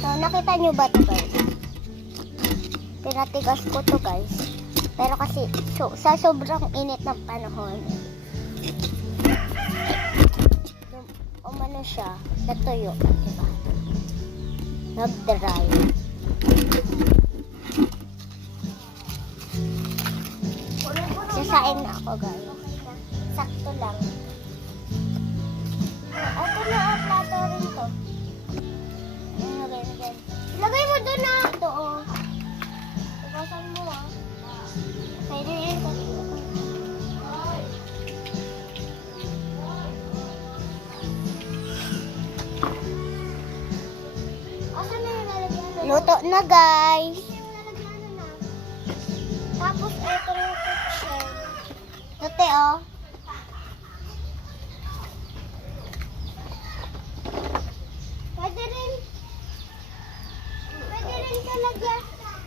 So, nakita nyo ba ito, guys? Pinatigas ko to, guys. Pero kasi, sa sobrang init ng panahon, umano siya, natuyo, diba? Nag-dry. Sasain na ako, guys. Sakto lang. Ito na, plato rin to. Ilagay mo doon na. Ito, oh. Tugasan mo, ah. Pwede rin ko. Asan na yung lalagyan? Luto na, guys. Tapos, ito yung kitchen. Luto, oh. Pwede rin talaga.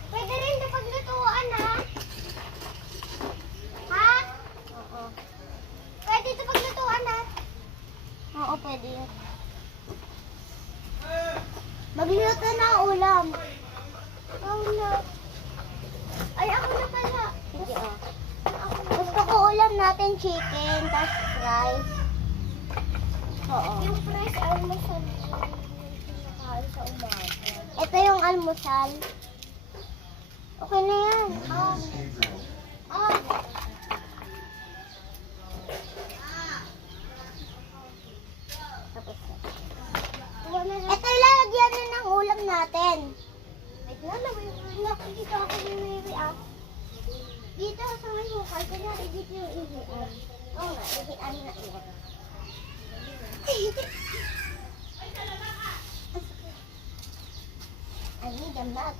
Pwede rin kapag lutuan, ha? Ha? Oo. Pwede ito pag lutuan, ha? Oo, pwede yun. Magluto na ulam. Oh, no. Ay, ako na pala. Sige, oh. Gusto ko ulam natin chicken, tapos rice. Oo. Yung rice, almusal. Sa umaga. Ito yung almusal. Okay na yan. Tapos na. Ito ilalagyan na ng ulam natin. Wait na, wala ko dito ako may dito sa may hukay, kaya dito yung ihian. Oo nga, ihian na yan. I need a map.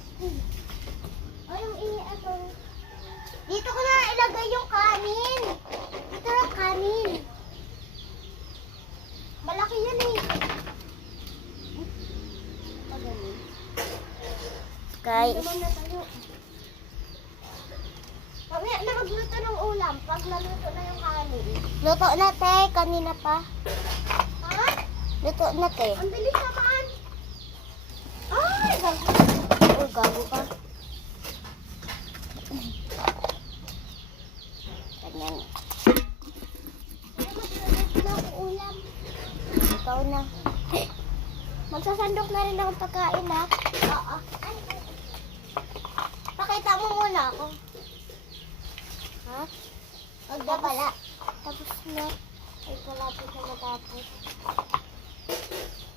Oh, yung ako. Dito ko na ilagay yung kanin. Ito yung kanin. Malaki yan eh. Guys. Mamaya na magluto ng ulam. Pag naluto na yung kanin. Luto na, te. Kanina pa. Ha? Luto na, te. Ang bilis naman. Ay, gago. Oh, gago ka. Ganyan. Magluluto na ako ulam. Ikaw na. Magsasandok na rin akong pagkain, ha? Oo. Pakita mo muna ako. Ha? Huwag na pala. Tapos na. Ay, palapit na matapos.